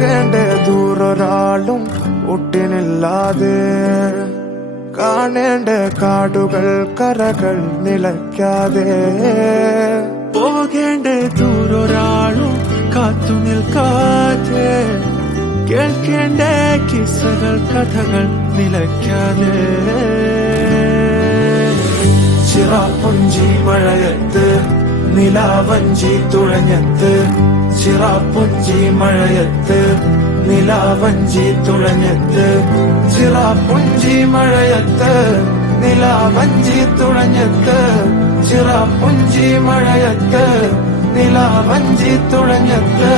പോകേണ്ട ദൂരൊരാളും ഒട്ടിനില്ലാതെ കാണേണ്ട കാടുകൾ കരകൾ നിലയ്ക്കാതെ പോകേണ്ട ദൂരൊരാളും കാത്തു നിൽക്കാതെ കേൾക്കേണ്ട കിസ്സകൾ കഥകൾ നിലയ്ക്കാതെ ചിറാപ്പുഞ്ചി മഴയത്ത് നിലാവഞ്ചി തുഴഞ്ഞത്ത് ചിറാപ്പുഞ്ചി മഴയത്ത് നിലാവഞ്ചി തുഴഞ്ഞത്ത് ചിറാപ്പുഞ്ചി മഴയത്ത് നിലാവഞ്ചി തുഴഞ്ഞത്ത് ചിറാപ്പുഞ്ചി മഴയത്ത് നിലാവഞ്ചി തുഴഞ്ഞത്ത്